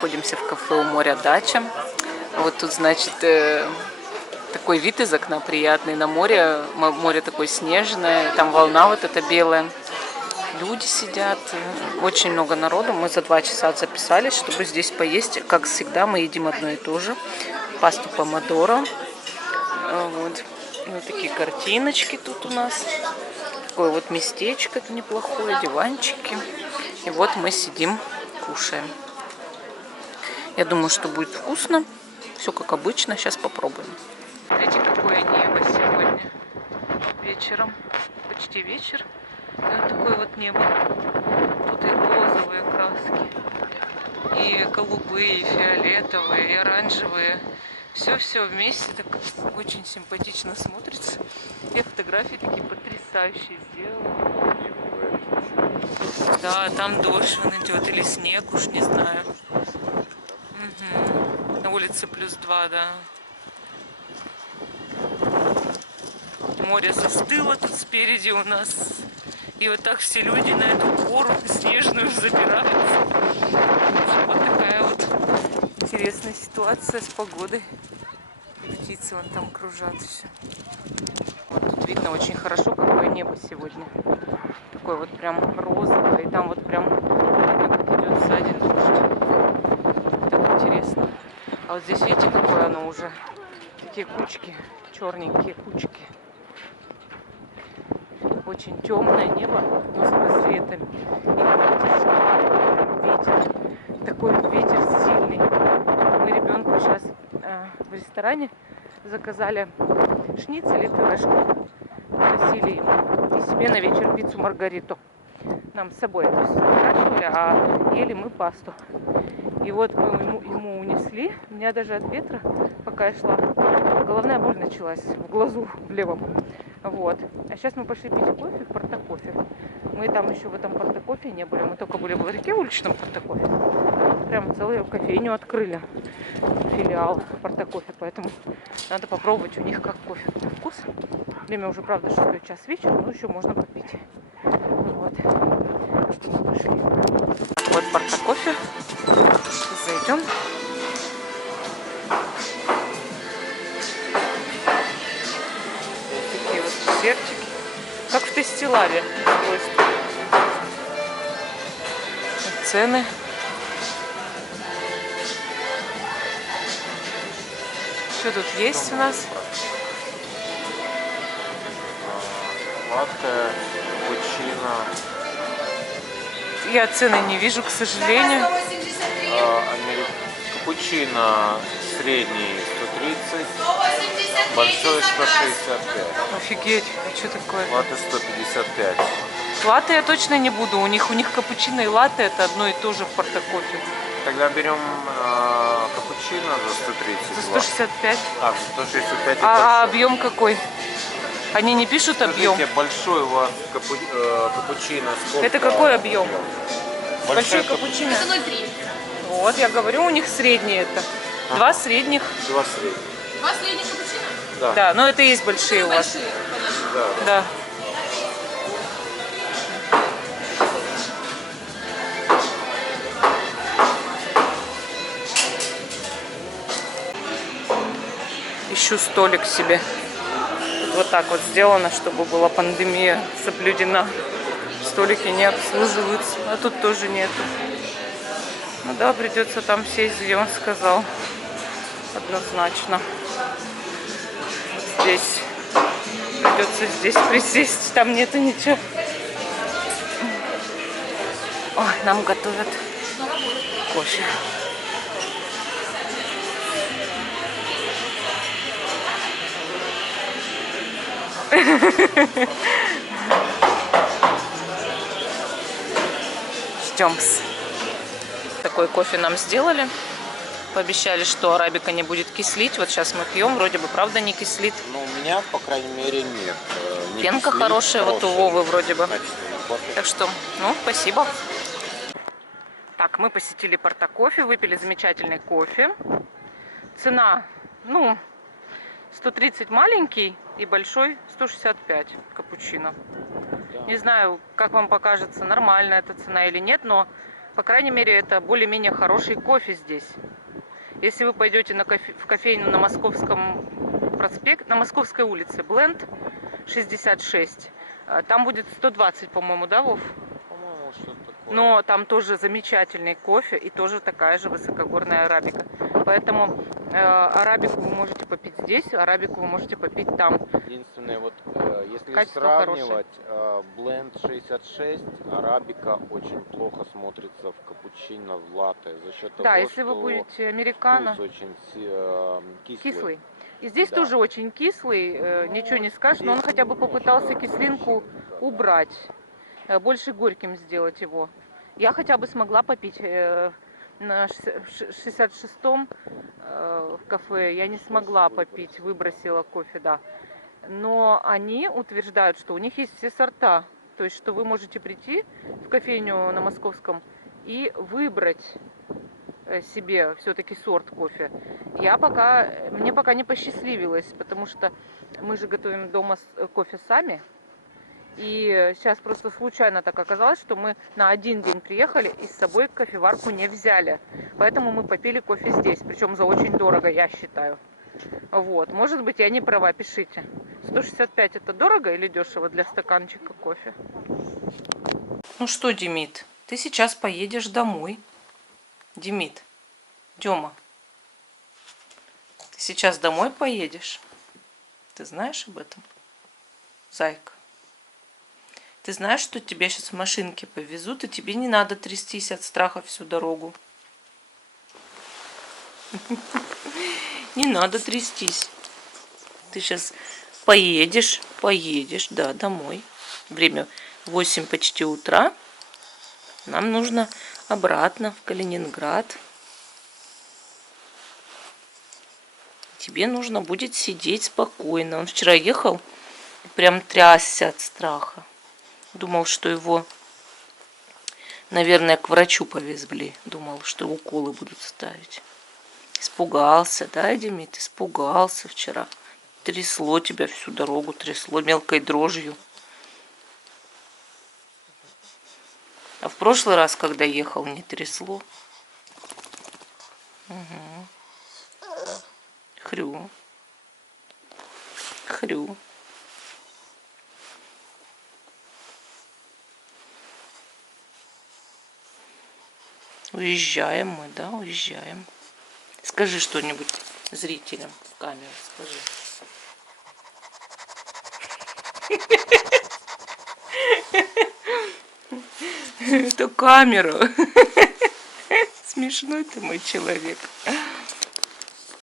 Находимся в кафе у моря «Дача». Вот тут, значит, такой вид из окна приятный на море. Море такое снежное, там волна вот эта белая. Люди сидят, очень много народу. Мы за 2 часа записались, чтобы здесь поесть. Как всегда, мы едим одно и то же. Пасту помодоро. Вот такие картиночки тут у нас. Такое вот местечко неплохое, диванчики. И вот мы сидим, кушаем. Я думаю, что будет вкусно. Все как обычно. Сейчас попробуем. Смотрите, какое небо сегодня. Вечером. Почти вечер. И вот такое вот небо. Тут и розовые краски, и голубые, и фиолетовые, и оранжевые. Все вместе так очень симпатично смотрится. И фотографии такие потрясающие сделаны. Да, там дождь вон идет, или снег, уж не знаю. Угу. На улице +2, да. Море застыло тут спереди у нас. И вот так все люди на эту гору снежную забираются. Вот такая вот интересная ситуация с погодой. Птицы вон там кружат все. Вот тут видно очень хорошо, какое небо сегодня. Такое вот прям розовое. И там вот прям видно, как идет сзади дождь. Так интересно. А вот здесь видите, какое оно уже? Такие кучки, черненькие кучки. Очень темное небо, но с просветами. И ветер. Такой ветер сильный. Мы ребенку сейчас в ресторане заказали шницель и пюрешку. Просили ему. И себе на вечер пиццу Маргариту. Нам с собой это спрашивали, а ели мы пасту. И вот мы ему унесли. У меня даже от ветра, пока я шла, головная боль началась в глазу в левом. Вот. А сейчас мы пошли пить кофе в Портокофе. Мы там еще в этом Портокофе не были. Мы только были в ларьке уличном Портокофе. Прям целую кофейню открыли. Филиал Портокофе. Поэтому надо попробовать у них как кофе на вкус. Время уже, правда, 6 час вечера, но еще можно попить. Вот. Так что мы пошли. Вот Портокофе. Зайдем. Такие вот десертики. Как в Тестилаве. Цены. Что тут есть у нас? Латте, капучино. Я цены не вижу, к сожалению. Капучино средний 130, большой 165. Офигеть, а что такое? Латте 155. Латте я точно не буду. У них капучино и латте это одно и то же в Портокофе. Тогда берем капучино за 130. За 165. За 165. А объем какой? Они не пишут объем. Скажите, большой у вас капучино сколько? Это какой объем? Большой капучино. Это 0,3. Вот, я говорю, у них средние это. Два средних. 2 средних. 2 средних капучино? Да. Да, но это и есть большие у вас. Большие, понятно. Да. Да. Ищу столик себе. Тут вот так вот сделано, чтобы была пандемия соблюдена. Столики не обслуживаются, а тут тоже нету. Ну да, придется там сесть, где он сказал. Однозначно. Здесь. Придется здесь присесть, там нету ничего. Ой, нам готовят кофе. Ждем-с. Такой кофе нам сделали. Пообещали, что арабика не будет кислить. Вот сейчас мы пьем, вроде бы правда не кислит. Ну, у меня, по крайней мере, нет. Не Пенка кислит, хорошая, вот у Вовы вроде бы. качественный кофе. Так что, ну, спасибо. Так, мы посетили Портокофе, выпили замечательный кофе. Цена, 130 маленький и большой 165 капучино. Да. Не знаю, как вам покажется, нормальная эта цена или нет, но По крайней мере, это более-менее хороший кофе здесь. Если вы пойдете в кофейню на Московском проспекте, на Московской улице, Бленд 66, там будет 120, по-моему, да, Вов? По-моему, что-то такое. Но там тоже замечательный кофе и тоже такая же высокогорная арабика. Поэтому арабику вы можете попить здесь, арабику вы можете попить там. Единственное, вот если Качество сравнивать бленд 66, арабика очень плохо смотрится в капучино, в латте за счет того, Да, если что вы будете американо, вкус очень кислый. кислый. И здесь Да. тоже очень кислый, ничего не скажешь, но он хотя бы попытался кислинку убрать, больше горьким сделать его. Я хотя бы смогла попить на 66-м в кафе, я не смогла попить, выбросила кофе, да. Но они утверждают, что у них есть все сорта, то есть что вы можете прийти в кофейню на Московском и выбрать себе все-таки сорт кофе. Мне пока не посчастливилось, потому что мы же готовим дома кофе сами. И сейчас просто случайно так оказалось, что мы на один день приехали и с собой кофеварку не взяли. Поэтому мы попили кофе здесь, причем за очень дорого, я считаю. Вот, может быть, я не права, пишите. 165 это дорого или дешево для стаканчика кофе? Ну что, Демид, ты сейчас поедешь домой. Демид, Дема, ты сейчас домой поедешь? Ты знаешь об этом? Зайка. Ты знаешь, что тебя сейчас в машинке повезут, и тебе не надо трястись от страха всю дорогу. Не надо трястись. Ты сейчас поедешь, да, домой. Время 8 почти утра. Нам нужно обратно в Калининград. Тебе нужно будет сидеть спокойно. Он вчера ехал и прям трясся от страха. Думал, что его, наверное, к врачу повезли. Думал, что уколы будут ставить. Испугался, да, Демид? Испугался вчера. Трясло тебя всю дорогу, трясло мелкой дрожью. А в прошлый раз, когда ехал, не трясло. Угу. Хрю. Хрю. Уезжаем мы, да, уезжаем. Скажи что-нибудь зрителям в камеру, скажи. Это камера. Смешной ты мой человек.